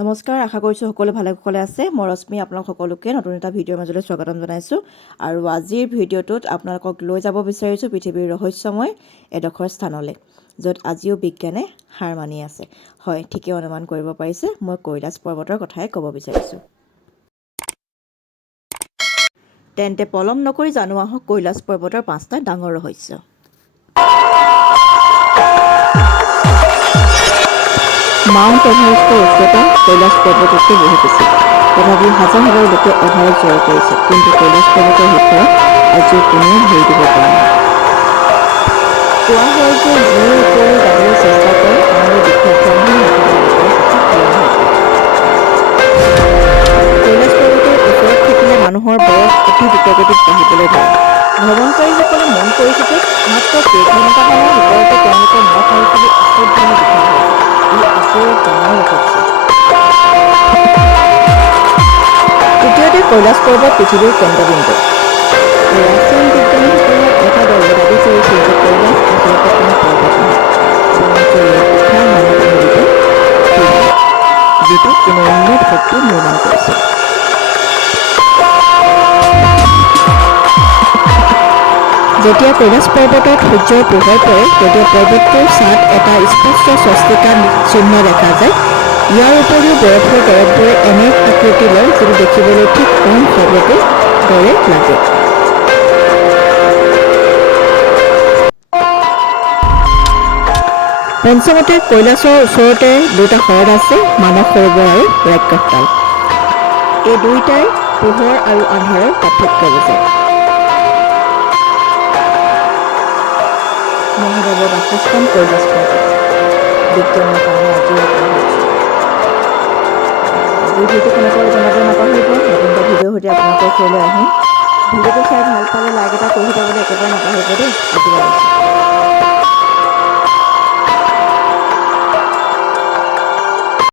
নমস্কাৰ, আশা কৰিছোঁ সকলো ভালে কুশলে আছে। মই ৰশ্মি আপোনালোক সকলোকে নতুন এটা ভিডিঅ'ৰ মাজলৈ স্বাগতম জনাইছোঁ। আৰু আজিৰ ভিডিঅ'টোত আপোনালোকক লৈ যাব বিচাৰিছোঁ পৃথিৱীৰ ৰহস্যময় এডোখৰ স্থানলৈ, য'ত আজিও বিজ্ঞানে হাৰ মানি আছে। হয়, ঠিকেই অনুমান কৰিব পাৰিছে, মই কৈলাশ পৰ্বতৰ কথাই ক'ব বিচাৰিছোঁ। তেন্তে পলম নকৰি জানো আহক কৈলাশ পৰ্বতৰ 5টা ডাঙৰ ৰহস্য। মাউণ্ট এভাৰেষ্টৰ উচ্চতা কৈলাশ পৰ্বততকৈ বহু বেছি। তথাপিও হাজাৰ হাজাৰ লোকে এভাৰেষ্ট জয় কৰিছে, কিন্তু কৈলাশ পৰ্বতৰ শিখৰত আজিও কোনেও ভৰি দিব পৰা নাই। কোৱা হয় যে যিয়ে ওপৰলৈ যাবলৈ চেষ্টা কৰে তেওঁলৈ দুখীয়া ধনহীন নাথাকিলে বিপদৰ চিঠি পূৰণ হৈ যায়। কৈলাশ পৰ্বতৰ ওচৰত থাকিলে মানুহৰ বয়স অতি দ্ৰুতগতিত বাঢ়িবলৈ ধৰে। ভ্ৰমণকাৰীসকলে মন কৰিছে যে মাত্ৰ কেইঘণ্টামানৰ ভিতৰতে তেওঁলোকৰ নখ আৰু চুলি অদ্ভুত ধৰণে দীঘল হৈ যায়। ই আচৰিত ডাঙৰ ৰহস্য। তৃতীয়তে, কৈলাশ পৰ্বত পৃথিৱীৰ কেন্দ্ৰবিন্দু। ৰাছিয়ান বিজ্ঞানীসকলৰ এটা দলে দাবী কৰিছিল যে কৈলাশ আচলতে কোনো পৰ্বত নহয়, বৰঞ্চ এক বিশাল মানৱ নিৰ্মিত পিৰামিড, যিটো কোনো উন্নত শক্তিয়ে নিৰ্মাণ কৰিছিল। যেতিয়া কৈলাশ পৰ্বতত সূৰ্যৰ পোহৰ পৰে, তেতিয়া পৰ্বতটোৰ ছাঁত এটা স্পষ্ট স্বস্তিকা চিহ্ন দেখা যায়। ইয়াৰ উপৰিও বৰফৰ তৰপবোৰে এনে আকৃতি লয় যিটো দেখিবলৈ ঠিক ওম পৰ্বতৰ দৰে লাগে। পঞ্চমতে, কৈলাশৰ ওচৰতে দুটা হ্ৰদ আছে, মানস সৰোবৰ আৰু ৰাক্ষসতাল। এই দুয়োটাই পোহৰ আৰু আন্ধাৰৰ পাৰ্থক্য বুজায়। মহাদেৱৰ বাসস্থান কৈলাশ পৰ্বত বিজ্ঞানৰ কাৰণে আজিও এক ৰহস্য। আজিৰ ভিডিঅ'টো কেনেকৈ জনাবলৈ নাপাহৰিব। নতুন এটা ভিডিঅ'ৰ সৈতে আপোনালোকৰ ওচৰলৈ আহিম। ভিডিঅ'টো চাই ভাল পালে লাইক এটা কৰি থৈ যাবলৈ একেবাৰে নাপাহৰিব দেই। আজিলৈ আহিছোঁ।